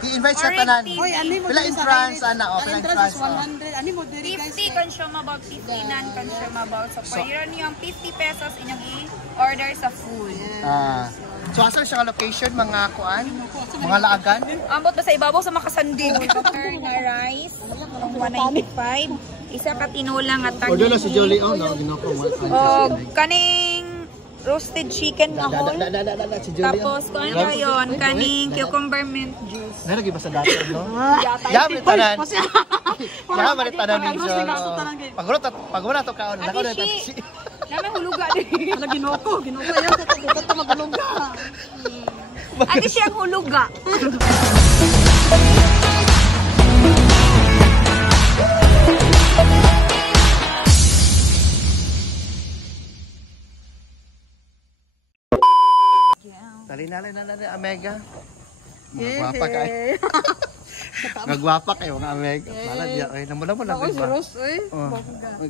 I-invite sa tanan. Hoy, ani mo Pila in France, ana, o, pila in France. 100. Ani mo diri guys. 50 consumable, 50 non-consumable. So, for yung 50 pesos inyong i-order sa food. So, asa siya location, mga kuan? Mga laagan? Ambot ba sa ibabaw sa makasandig? Na rice, 195. Isa ka tinulang at tanin. Order na si Jolie. Oh, no, ginoko. Kaning roasted chicken na whole. Tapos, kung ano yun, kaning cucumber mint juice. Nalagi ba sa dati, no? Yamit tanan. Yamit tanan ninyo. Pagula to kaon. Nako na taxi. Naman huluga din. Ala ginoko yan sa maguluga. Ano siyang huluga? Dali, Amega. Magwapa ka eh. Magwapa kayo, mga Amega. Mala diya, ay, namula mo lang. Ako si Rose, eh.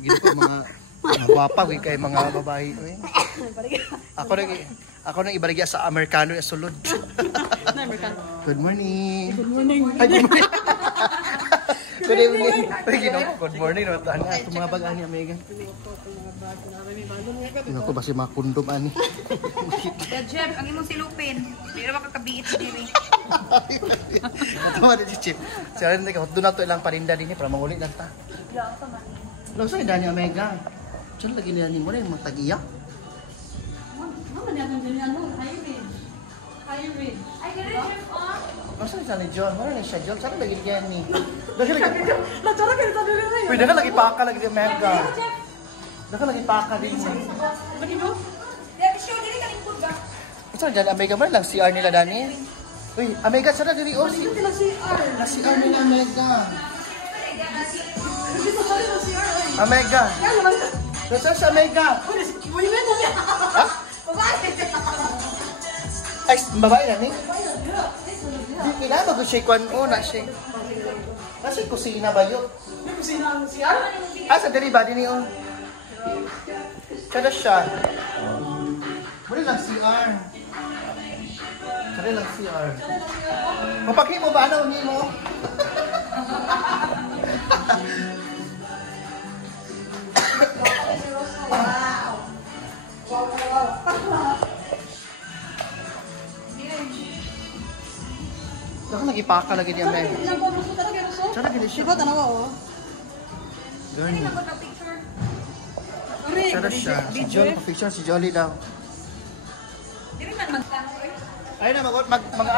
Gito mga gwapa, kay mga babae. Ako nang ibaligya sa Amerikano ya sulod. Good morning. Good morning. Ay, good morning. Good evening. Good morning. Ito mga bagaan ni Amega. Tingnan ko ba si mga kundom ani? Jeff, ang imong silupin. Hindi na makakabiit diri. Tama din si Chip. Siya rin ka, doon na ito ilang parinda din para mangulit lang ta. Lang sa'yo dahil ni Amega. Saan lagi nila mo na yung mga tag-iya? Mama niya kung ganyan, high-rid. High-rid. Ay, ganun, Jeff, oh. Masa sa ni John? Wala na siya, John. Saan lagi niya ni? Dahil lagi... Natara ka nito dito na yun. Pwede ka lagi paka lagi ni Amega. Dahil lagi paka din. Lagi no? Dahil show, dili ka lingkod ba? Saan dyan, Amega mo lang CR nila, Dani? Uy, Amega, saan na diri? Oh, Dito sila CR. CR nila, Amega. Dito sila CR, oy. Amega. Saan sa Amega? Uy, may mo niya. Ha? Babae. Ay, babae na ni? Di kailangan mag-shake one una, shake. Kasi kusina ba yun? May kusina ang CR? Sa dali ba? Dini on. Kada siya. Muli lang CR. Kada lang CR. Mapakhi mo ba? Ano ni mo? Ako nag-ipaka lagi niya, men. Sana gini siya. Diba, tanawa, oh. Gani. Picture. Sana siya. Si Jolly, picture si Jolly daw. Dili man magtanong, eh. Ay na, mga...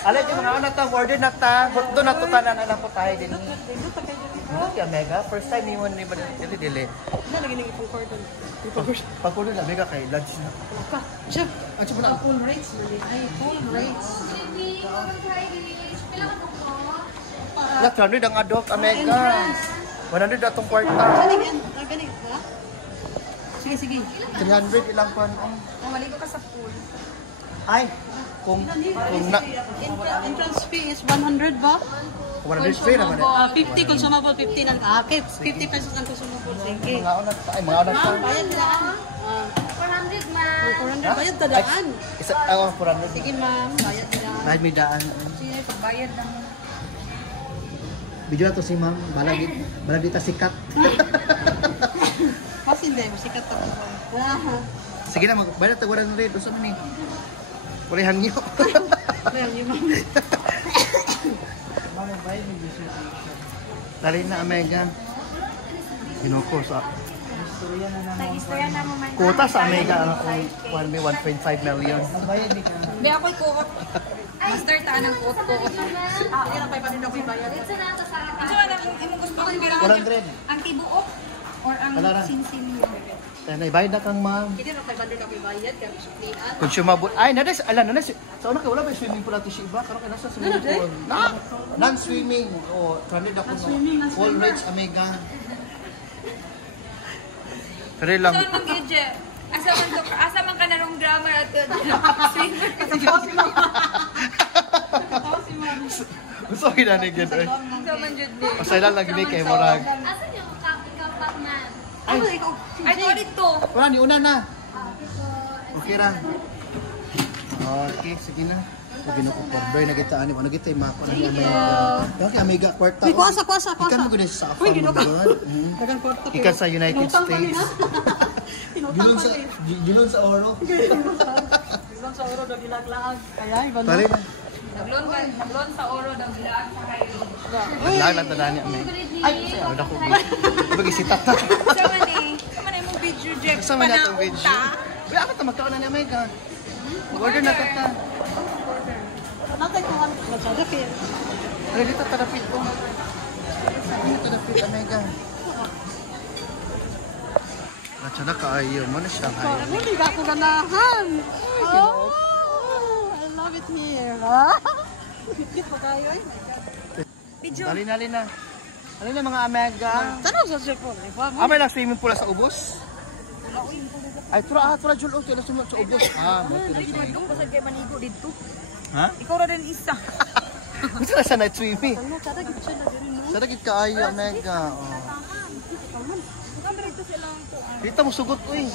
Alay, yung mga anak ta, order na ta. Doon na tutanan, alam ko tayo din. Kaya Mega, first time ni mo ni ba dili. Na lagi nang ipong cordon. Pagkulo na Mega kay lunch na. Ka. Chef, At siya pala. full rates man. Ay, full rates. Lahat 100 ang adopt, Mega. 100 atong kwarta. Galing, ha? Sige. 300 ilang pan. Maligo ka sa pool. Ay, kung na... Entrance fee is 100 ba? 100 free naman eh. 50 consumable, 50 lang. 50 pesos ang consumable. Sige. Mga unat pa. Ay, mga unat pa. Bayad daan. 400 man. 400, bayad daan. Isa, 400. Sige ma'am, bayad daan. Dahil may daan. Sige, pagbayad lang. Video na to si ma'am. Balag dita sikat. Kasi hindi, masikat ako. Sige na, bayad na taguran na rin. Gusto mo ni. Kulihan niyo. Ayan, yung ma'am. Dali na, Amega. Ginoko sa... Nag-istorya na mo man. Kuta sa Amega, ano kung 1.5 million. Hindi ako'y kuot. Master taan ng kuot-kuot. Hindi na pa rin ako bayad. Ito na yung gusto ko yung 100. ang tibuok or ang Wala na. sinsin mo. Kaya naibayad na kang ma'am. Hindi na pa rin ako bayad, kaya suklian. Consumable. Ay, nadas, alam na sa una ka wala ba yung swimming pool natin si Iba? Karoon ka nasa swimming pool. Non-swimming. O, trended ako no. Full rates, Amega. Kaya lang. Saan mang gidje? Asa man ka narong grammar at swimmer ka sa Gusto ko inanig yan. Asa man jud ni. Pasay lang lagi kay Morag. Asa niyo ikaw Batman? Ay, Ay, ko dito. wala, ni una na. Okay ra. Okay, sige na. Ginoo na kita ani ano kita mako ni Amega. Okay, Amega kwarta. Uy, kuasa. Ikan mo gud sa Uy, farm. ginoo ka. Dagan kwarta. Ikan sa United States. Gilon sa oro. Gilon sa oro daw gilaglaag. Kaya iban. Tali na. Naglon sa oro daw bilaan sa kayo. Naglaan lang tadani Amega. Ay, ada ko. Bagi si Tata. Sama ni mong video Jeff. Sama na tong video. Uy, ako ta magkaon na ni Amega. Order na kita. Natay ko ano masyado kaya. Ay, dito tarapit ko. Dito tarapit Amega. Natsada kaayo mo na siya kaayo. Hindi ka ako ganahan. Oh, I love it here. Bigit pa kayo eh. Video. Dali na. Dali na mga Amega. Tanong sa siya po. Amay lang swimming pool sa ubos. Ay, tura Jul, okay, na sa ubos. Dito ko sa kay manigo dito. Ha? Ikaw ra din isa. Gusto na siya night swimming. Ano kada gid siya na diri no. Sada gid kaayo Amega. Kamera dito silang ko. Dito mo sugot ko eh.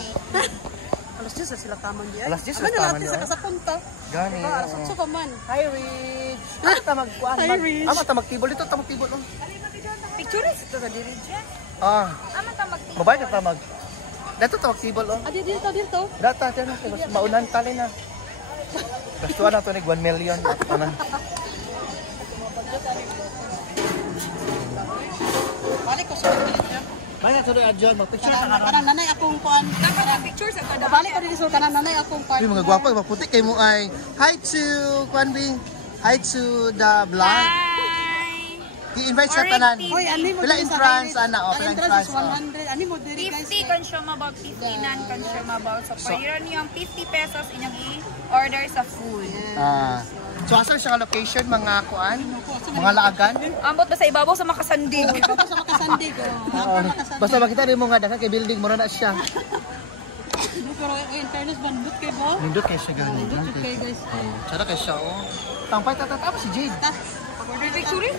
Alas 10 na sila taman di ay. Alas 10 na Ano taman natin di sa ay. kasapunta. Gani. Sa pa man. Hi, Rich. Ano ta magkuan? Hi, Rich. Ama ta magtibol dito, ta magtibol. Picture ito sa diri Jeff. Ah, Ama ta magti. babae ka ta mag. Dito ta magtibol oh. Dito. Data diyan ako mas maunan tali na. Gastuan na to ni 1 million. Ano? Balik ko sa dito. Baya to adjon mag-picture na. Kanang nanay akong kuan. Dapat picture sa kada. Balik ko dito sa kanang nanay akong kuan. Uy, mga gwapa, maputi kay mo ay. Hi to Kwanbing. Hi to the vlog. Hi. I-invite sa tanan. Hoy, ani mo Pila diri sa entrance highway. ana, Ang pila entrance is entrance. 100. Ani mo diri guys. 50 consumable, 50 non-consumable. So, pwede niyong 50 pesos inyong i-order sa food. Ah. So asa siya ka location mga kuan? Mga laagan? Ambot ba sa ibabaw sa makasandig? Basta sa makasandig. Basta makita rin mo nga dakan kay building mo na siya. Pero in fairness bandut kay bo. Nindot kay siya gani. Bandut kay guys. Sada kay siya oh. Tampay tatapa si Jade. Order picture rin.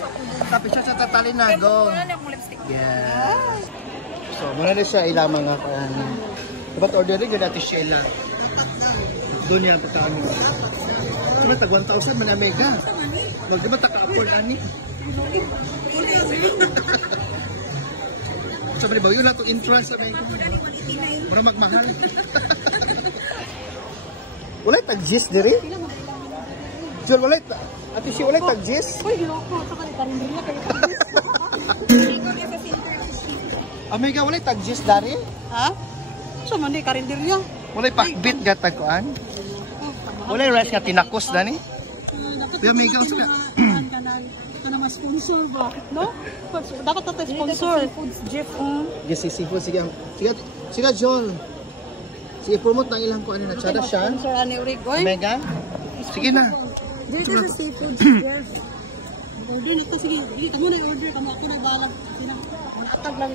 Tapi siya sa tatali na go. Wala na akong lipstick. Yeah. So muna na siya ilang mga kuan. Dapat order rin dati Sheila. Doon niya pagkaan mo. Sama tag 1,000 man Amega. Magdiba ta ka-afford ani. Sabi ba yun na itong entrance sa Amega. Mura magmahal. Walay tag-gis diri? Jol, walay ati si walay tag-gis? Hoy, ginoko sa kanila karinderya kay. Amega, walay tag-gis dari? Ha? So man di karinderya. Walay pakbit nga tagkuan? Walay rice nga tinakos dani? Pero Amega, usa ka. Kana mas sponsor ba? No? Dapat natin sponsor. Jeff. Yes, seafood. Sige, Jol. Sige, promote ng ilang kuan na tsada siya. Sponsor ani Urigoy. Amega? Sige na. Dito sa seafood Jeff. Order nito sige. Dili kamo na order kamo ako na balag. Atag lang.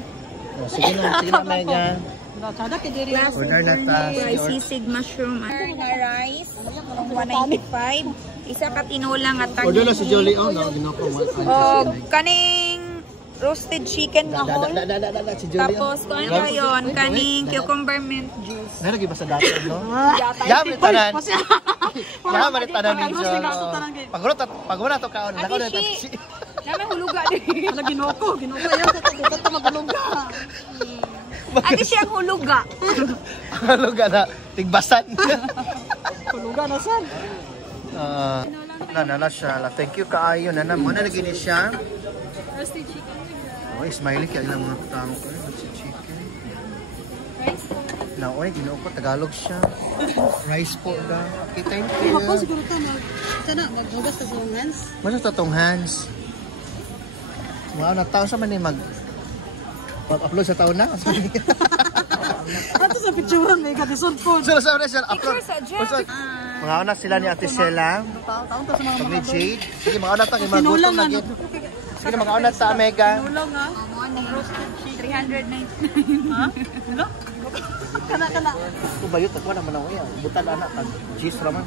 Sige na Amega. Sada kay diri. Order na ta. Sisig mushroom. Na rice. 195. Isa ka tinulang at kanin. Order na si Jolie. Oh, no, ginako mo. O kaning roasted chicken na whole. Si Jolie. Tapos kung ano yun, kaning cucumber mint juice. Nalagi ba sa dati, no? Yaman tanan. Yaman tanan ni Jol. Paguro na to kaon. Nako na Ati, naman huluga din. Ala ginoko yan sa maguluga. Ate siyang huluga. Ano ka na? Tigbasan. Huluga na san. Na siya. Thank you kaayo. Muna lagi ni siya. Roasted chicken. Oh, smiley kaya ilang mga tao ko. Roasted chicken. Na, oy, ginoo ko. Tagalog siya. Rice po da. Okay, thank you. Ako siguro ka maghugas sa iyong hands. Masa tatong hands. Mga na tao sa man ni mag-upload sa taon na. Ato sa picturean may kadison po. Sir, upload. Picture sa Jeff. Mga una sila ni Ate Sheila. Taon ta sa mga Pag ni Jade. Sige, mga una ta. Magutom na gid. Sige, mga una sa Amega. Tulong ha. Roasted chicken. 399. Ha? Hello? Kana. Kung bayot, ako naman ako yan. Butan anak. Cheese raman.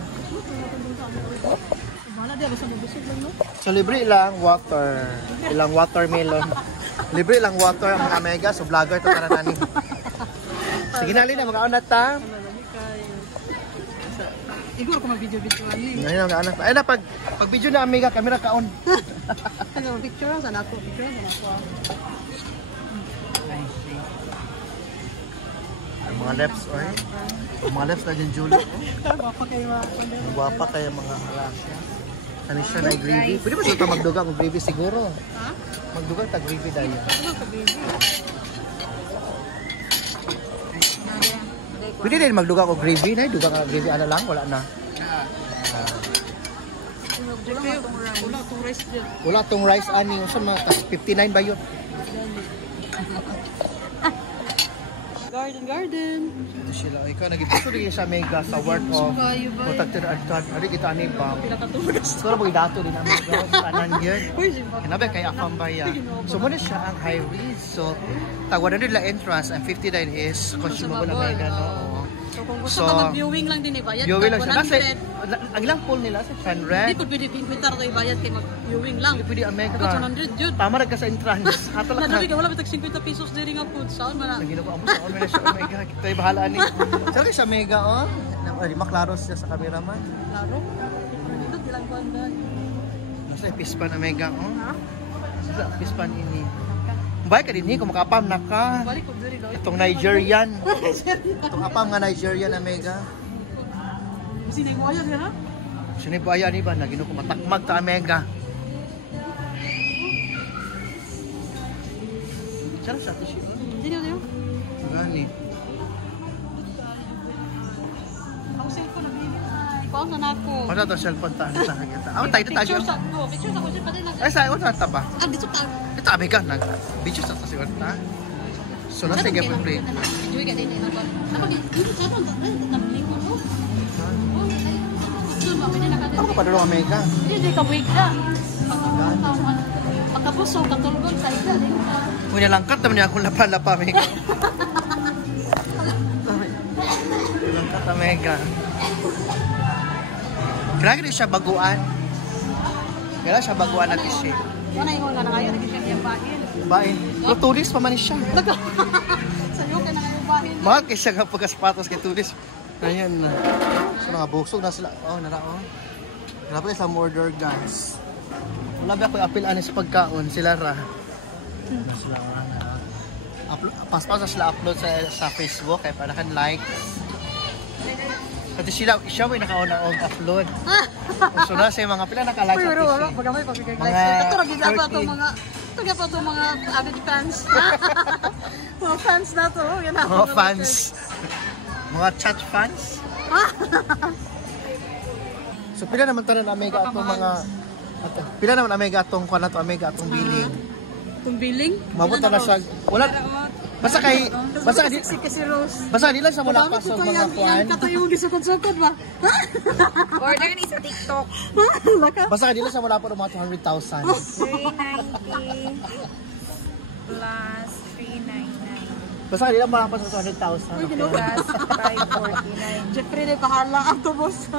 Wala di basta mabusog lang no. So, libre lang water. Ilang watermelon. Libre lang water ang mga Amega. So, vlogger to para nani. Sige na, Lina. Mga una ta. Igor ko mag-video-video ani. Ngayon ang anak. Ay na pag video na amiga, camera ka on. Ano picture sa nato, picture sa nato. Mga lips, oy. Mga lips na din Julie. Bapa kayo ma. Magwapa kaya mga halasya. Ano siya na gravy? Pwede ba siya magduga ng gravy siguro? Ha? Magduga ta gravy dahil. Ano ka baby? Pwede din magduga ko gravy na, duga ka gravy ana lang wala na. Wala tong rice dyan. Wala tong rice ani sa mga 59 ba yun? Garden. Ito sila. Ikaw nag-ipuso rin sa mega sa work of protected advan. Ari kita ni ba? Pinakatulog. Siguro mo dato din namin tanan yun. Uy, simba. Kinabi kay akong baya. So muna siya ang high risk. So tag 100 la entrance and 59 is consumable na mega no. So kung gusto ka mag-viewing lang din ibayad. Viewing lang siya. Nasa 100. ang ilang pool nila sa 100. Hindi po pwede pintar to ibayad kay mag-viewing lang. Pwede ang mega. Dapat 100 yun. Tama rin ka sa entrance. Hatala ka. Nadali ka, wala bitag 50 pesos din nga food. Saan man na? Nagino ko amo sa on siya. Oh my god, kito'y bahala ni. Saka siya mega oh. Di maklaro siya sa cameraman. Klaro. Dito bilang kuan. Nasa pispan na mega oh. Sa pispan ini. Bay ka din kung makapam na ka. Balik ko diri daw. Itong Nigerian. Itong apam nga Nigerian na mega. Sino yung wire yan ha? Sino ba yan iba? Nagino ko matakmag ta mega. Sarap sa tissue. Dito. Gani. Ako cellphone na bili. Pause na ako. Ano to cellphone ta sa kita. Aw tayo tayo. Picture sa kusin pa din lang. Ay sa wala ta ba? Ah, dito ta. Ito abi ka nag video sa kasi wala. So na sige pa play. Video ka din ina ba? Ako dito sa ano nabili ko no. So ba pwede na ka din. Ano pa dalo mega? Hindi ka wig na. Pagkapuso katulog sa ida din. Kunya langkat naman niya akong lapa-lapa mega. Langkat na mega. Kaya siya baguan. Kaya siya baguan natin siya. Wala yung nga ngayon nag-share yung bahin. Bain. Pero tulis pa man siya. Sayo ka na kayo bahin. Mahal kay siya nga pagkasapatos kay tulis. Ayan na. So mga busog na sila. Oh, nara oh. Grabe sa order guys. Wala ba ako apil ani sa pagkaon sila ra. Sila pas-pas na sila upload sa Facebook kay para kan like. Kasi siya may nakauna og upload. So na sa mga pila naka-like sa Pero wala Facebook. pag may pag-like. Mga Ito lagi dapat 30. itong mga taga pa itong mga avid fans. Mga fans na to. Yan ako. Mga fans. Mga chat fans. So pila naman tanan Omega atong mga pila naman Omega atong kuan nato Omega atong billing. Itong billing? Mabot na sa wala basta kay basta di Si Rose. basta di lang sa mula pa sa mga kuan. Yan katayong gisukod-sukod ba? Order ni sa TikTok. Laka. Basta di lang sa mula pa mga 200,000. 390 plus 399 Basta di lang mula pa sa 200,000. plus 549. Jeffrey na bahala ang tubos.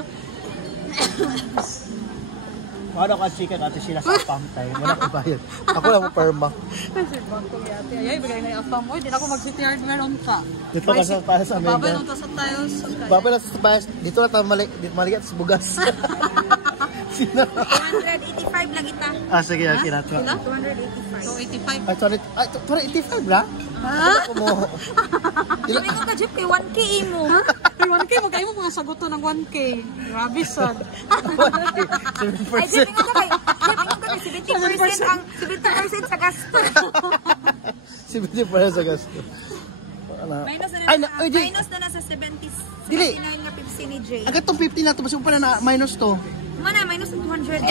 Ano ka chicken ate sila sa pampay. Wala ko bayad. Ako lang mo perma. Kasi bangko yate. Ay, bigay na yung apam mo. Hindi na ako mag-city hardware on ka. Dito ka sa para sa Babay Omega. nung ta sa tayo. Babay lang sa bayas. Dito na tayo maligat sa bugas. Sino? 285 lang ita. Ah, sige, okay na. 285. So, 85. Ay, 285 ba? Ha? Ako mo. Ano yung ka, Jeff? Kay 1K mo. Ay, 1K. Magkain mo mga sagot ng 1K. Grabe, son. Ay, Jeff, ingat ka kay. Jeff, ingat ka kay 70% ang 70% sa gasto. 70 para sa gasto. Minus na Ay, na, ay, di. minus na sa 70. Dili. 79 na 50 ni Jay. Agad tong 50 na to. Basta pa na minus to. Mana, minus ng 200.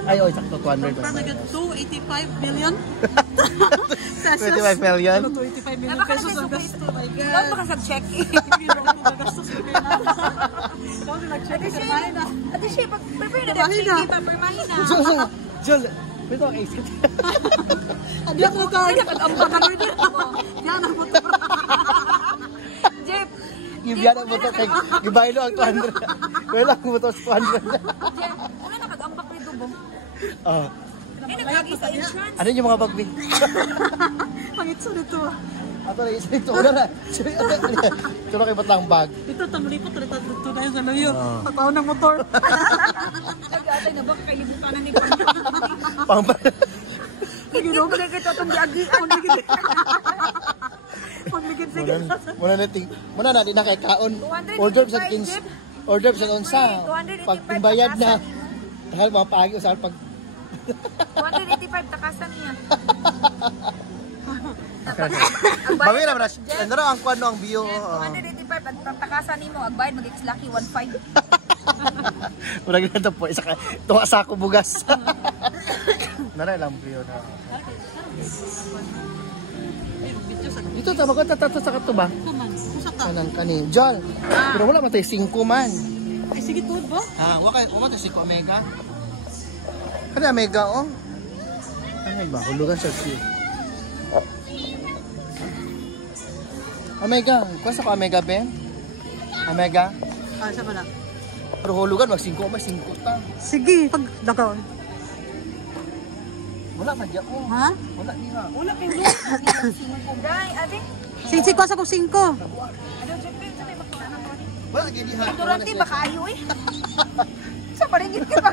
Ay, oy, sakto 200. From the 285 million. 25 million. 285 million pesos ang gasto. My Dapat God. baka sub-check. Hindi ko gagastos ko kayo na. Ikaw din nag-check ka na. Ate Shay, pag-prepare na Babahin check, na. papermahin na. Jol, pwede ako exit. Hindi ako tayo. Ang pagkaroon din ako. Yan ang buto. Jeff, Gibiyan ang motor kay gibaylo ang 200. Wala ang motor sa 200. Jeff, ano nakag-ambak ni Dubo? Oh. Eh, nagkagi sa insurance. Ano yung mga bagbi? Pangitso nito. Ato na isa ito. Wala na. Tulog kayo batang bag. Ito, tamulipot. Ito na yun sa layo. Pataon ng motor. Nag-atay na ba kailibutan ni Panda? Pambay. Ginubo na kita itong diagian. Pagligid sige. Muna na, di na kay kaon. 285, Order sa Jeep. order sa unsa. 285 Pag bayad na. Dahil mga paagi usahan pag 285 takasan niya. Bawi na bras. Ano ra ang kuno ang bio. 285 ang takasan nimo agbayad mag-exlaki 15. Wala ganito po isa ka. Tuwa sa ako bugas. Nara lang bio na. Dito tama ko tatato sa kato ba? Kaman, usa ka. Kanang kani. Jol. Pero wala man tay 5 man. Ay, sige tuod ba? Wala tay 5 omega. Kani omega oh. Ano ba? Hulugan siya siya. Omega, kusa ko Omega Ben? Omega? Sa pala. Pero hulugan mag 5 ta. Sige, pag dakaw. Wala man diya oh. Ha? Wala niya. Wala kay Luke. Dai, ate. Sing-sing ko sa kong 5. Ano Jeffrey sa may makita na ko. Wala gid diha. Durante baka ayo eh. Sa paringit ka ba?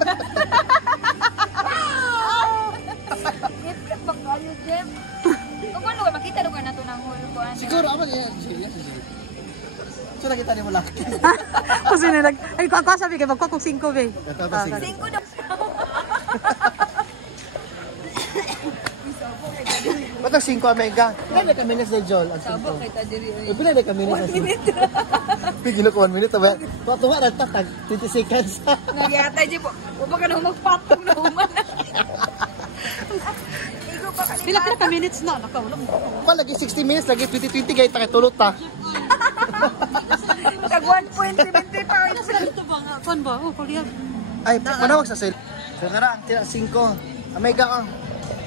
Git ka baka ayo, Jeff. Kung ano makita lugar na to nang hulugan. Siguro aman yan. Sige. So nakita ni mo laki. Kasi nilag, ay ako sabi kay magkuha kong 5 be. Ito ba sige. 5 daw. Batang 5 Omega. Pila ka minutes na Jol ang 5. Sabok kay ta diri. Pila ka minutes. 1 minute. Pigilo ko 1 minute ba? Tuwa ra tatag 20 seconds. Nagyata Jeff. O baka na magpatong na human. Igo pa kanina. Pila ka minutes na nakawala mo. Pa lagi 60 minutes lagi 20 gay ta kay tulot ta. Tag 1.75. Ito ba nga? Kuan ba? Oh, Korea. Ay, panawag sa sale. So tara, tira 5. Omega ka.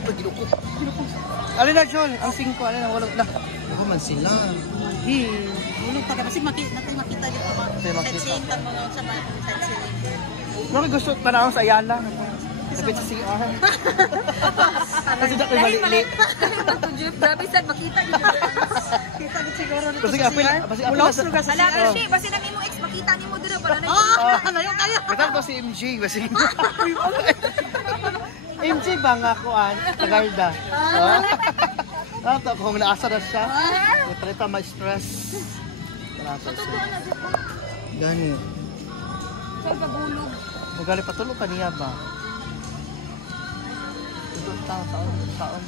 Pagilo ko. Alin na Jol, ang 5 alin ang wala na. Ako man sila. Hi. Ulog pa kasi makita dito ba. Natin makita. Sightseeing tag mga sa mga sightseeing. Bakit gusto panahon sa Ayala? Kapit sa CR. Kasi dako maliit. Jeff, grabe sad makita gid. Kita gid siguro dito. Kasi apil sa Ala kasi basi na nimo ex makita nimo dira para na. Layo kaya. Kita to si MJ basi. MJ ba nga kuan? Tagarda. Tato kung naasa na siya. Treta may stress. Tato siya. Gani. Sa pagulog. Magali patulo pa niya ba? Taon.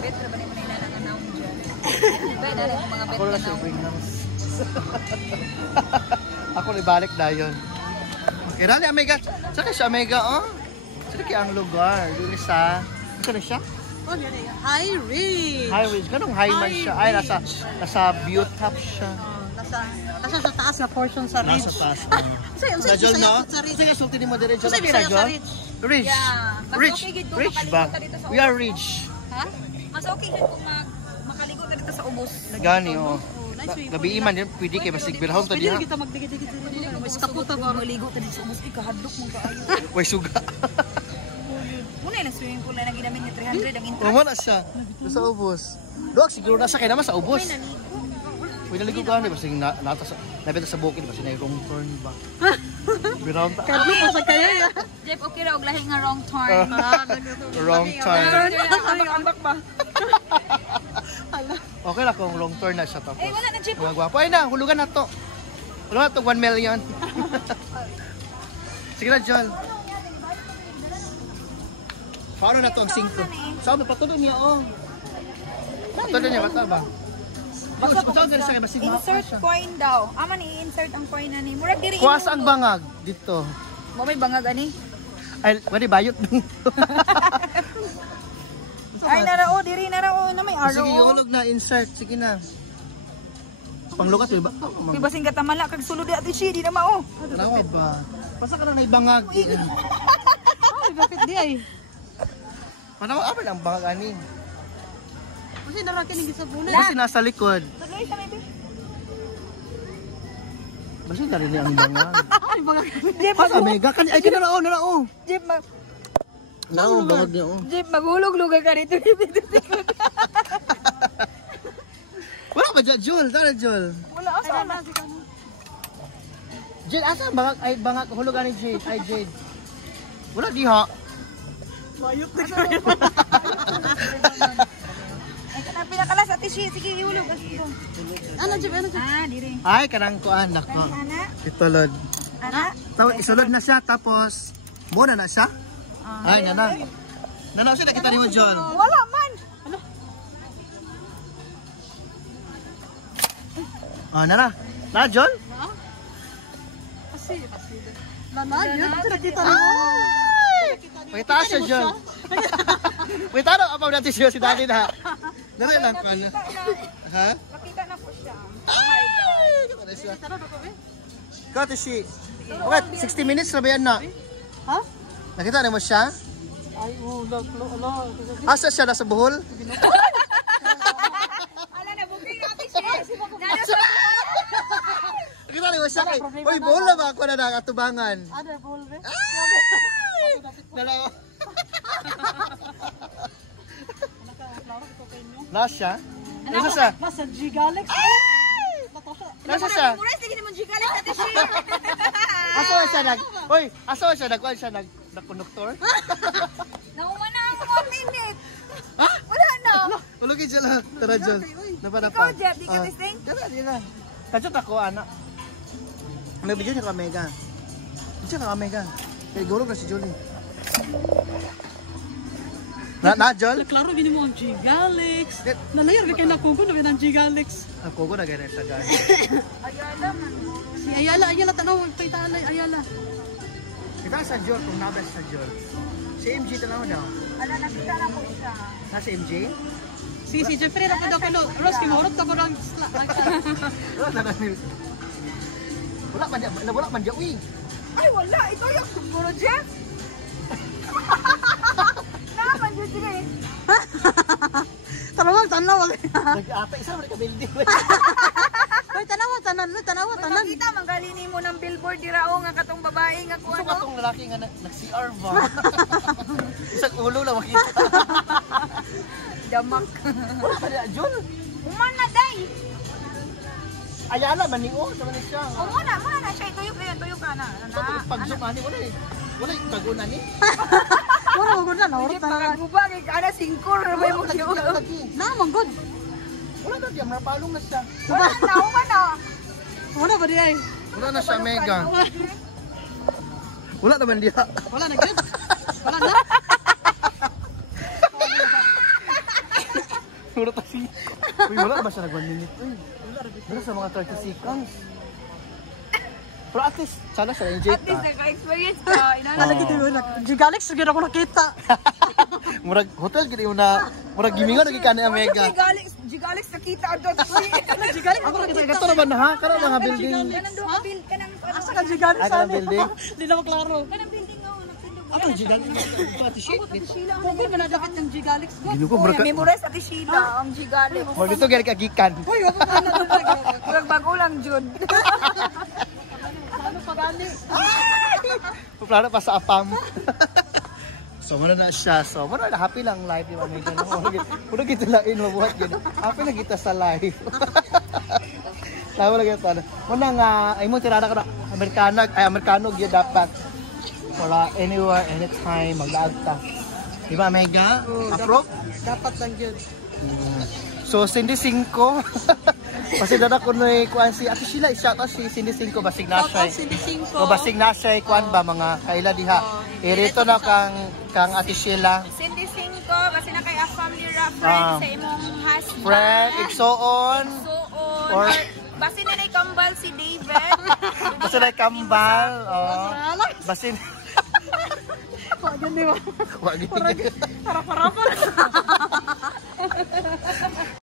Betra ba ni manila nang anaw diyan. Ba na lang mga bet Ako na na. siya bring house. Ako ibalik na yun. Okay, dali Omega. Saka siya Omega, oh. Saka kaya ang lugar. Dili sa... Ito na siya? Oh, yan. High Ridge. High Ridge. Ganong high man siya. Ay, nasa view top siya. Nasa sa taas na portion sa ridge. Nasa taas na. Sa Jol, no? Sige, sulti ni mo dire. Jol, okay na, Jol? Ridge. Yeah. Mas Rich. okay gid kung Rich makaligo ba? ka dito sa We are ubos. rich. Ha? Mas okay gid kung makaligo ka dito sa ubos. Gani, oh. Nice way. Gabi iman yun, pwede kayo masigbirahon to Pwede diha. rin kita magdigid-digid dito. Mas kaputa ba? Maligo ka dito sa ubos. Ikahadlok mo kaayo. Way suga. Muna yung swimming pool na ginamit ni 300 ang interest. Wala siya. Sa ubos. Luwag, siguro nasa kayo naman sa ubos. Uy, naligo. Pwede naligo ka na, basta nabita sa bukid, basta na yung wrong turn ba? Birahon ta. Kadlo pa sa kaya ya. Jeff, okay ra og lahi nga wrong turn. Wrong turn. Ambak ba? Okay lang kung wrong turn na siya tapos. Eh, wala na, Jeff. Mga gwapo. Ay na, hulugan na to. Hulugan na to, 1 million. Sige na, John. Paano na to ang 5? Saan, patulog niya, oh. Patulog niya, bata ba? Basta Patulog niya siya, masig insert coin daw. Aman i-insert ang coin na ni. Murag diri. Kuwasa ang bangag dito. Mo may bangag ani. Ay, wala bayot. Ay narao diri narao na may Sige, arrow. hulog na, insert. Sige na. Panglukat, di ba? Kay basing katamala kag sulod ati siya di na mao. Nawa ba? Pasa ka na naibangag. Ay, bakit di ay? Paano aman ang bangag ani? Kasi narakin ng gisabunan. Kasi nasa likod. Tuloy sa may. Basta na rin ang bangag. Ay, baka Jeff, Ay, Omega. Ay, kinarao, narao. Jeff, Narao, bangag niya, oh. Jeff magulog lugar ka dito. Wala ba dyan, Jul? Tara, Jul. Wala asa na. Jade, asa ang bangak? Ay, bangak. Hulugan ni Jade. Ay, Jade. Wala diha. Mayot na kayo. Ay, kanang pinakalas ate Shi. Sige, ihulog. Ano, Jib? Diri. Ay, kanang kuan. Nako. Ana? Itulod. Ana? Isulod na siya, tapos muna na siya. Ay, nana. Nana, siya nakita ni mo, Jul. Wala man. Nana. Na, Jul? Kasi. Yun, nakita mo. Pakita siya, Jul. Pakita na, apaw natin siya si Daddy na. Nana lang, kuan. Ha? Nakita na po siya. Ikaw, Tishi. Okay, 60 minutes na ba yan na? Ha? Nakita na mo siya? Ay, ulo. Asa siya? Nasa buhol? Ala na, booking natin siya. Nakita na mo siya kay... Uy, buhol na ba ako na nakatubangan? Ano, bulbe? Dalawa. Nasa siya? Nasa siya? Nasa G-Galax. Nasa siya? Muray, sige naman Gigalit ate Shi. Asa siya nag... Uy, asa siya nagkuhan siya nag-conductor? Nauma na ang 1 minute. Wala na. Ulugin siya lang. Tara, Jul. Napa. Ikaw, Jeff, di ka testing? Tara, di na. Kachot ako, anak. May video niya ka, Mega. Video ka, Mega. Kaya gulog na si Julie. Na, Jol? Klaro, gini mo ang G-Galax. Nalayar ka kayo nakugo na ang G-Galax. Ako ko na ganyan sa guys. Ayala man. Si Ayala, tanaw, magpaita Ayala. Kita sa Jol, kung nabas sa Jol. Si MJ tanaw daw. Ala, nakita na po siya. Nasa MJ? Si Jeffrey na kada ko Ross kinurot ka ko lang. Wala man dia, uy. Ay, wala. Ito yung siguro, Jeff. Naman, Jeff, sige. Tanaw. Nag-ata, isa naman ka building. Hoy, tanan. Makita, manggalini mo ng billboard, dirao nga katong babae nga kung Gusto ano. ka itong lalaki nga nag-CR ba? Isang ulo lang makita. Damak. Wala ka niya, Jol. Uman na, day. Ayala, maniyo. Sama ni siya. O, muna na siya. Tuyok ka na. Pag-zoom ani, wala yung tagunan ni. Wala mo gud na, Hindi pagkaguba, kay kana singkor. May mo siya. Naman good. Wala na diya, marapalong na siya. Uman na. Wala ba di ay? Wala na siya, Mega. Wala naman diya. Wala na good. Wala na. Wala kasi. Uy, wala ba siya nag 1 minute? Uy, wala sa mga 30 seconds. Pero at least, sana siya enjoy At least ka. naka-experience ka. Ano gid mo na G-Galax siguro ako nakita. Murag hotel gini mo na, murag gimingon lagi ka na Mega. Gigalix nakita ang dot. G-Galax Ako nakita ito naman ha, karon mga building. Kanang doon ka kanang asa ka G-Galax Ay, kanang building. Di na maklaro. kanang building nga napindog. Ako jigal. Pati shit. Kung may manadapit ng G-Galax. Ginuko murag. Memorize at Sheila ang Gigalix. Murag dito gari kagikan. Hoy, wala ka na talaga. Murag bago lang jud. Ano pa gani? Plano pa sa apam. So muna na siya. So muna na happy lang life di ba Mega. Muna kita lain mabuhat gid. Happy na kita sa life. Tawo lang kita. Muna nga ay mo tirada ka na Amerikano gyud dapat. Para anywhere anytime maglaag ta. Di ba Mega? Approve? Dapat lang yun. So Cindy 5. Kasi dada ko na kuan si Ate Sheila, shout out si Cindy 5 basig na siya. O basig na siya kuan ba mga kaila diha. Irito na kang Ate Sheila. Cindy 5 kasi na kay a family friend sa imong husband. Friend, igsoon. Or basi na nay kambal si David. Basta na kambal. Oh. Basin. Wag yun, di ba? Wag Para.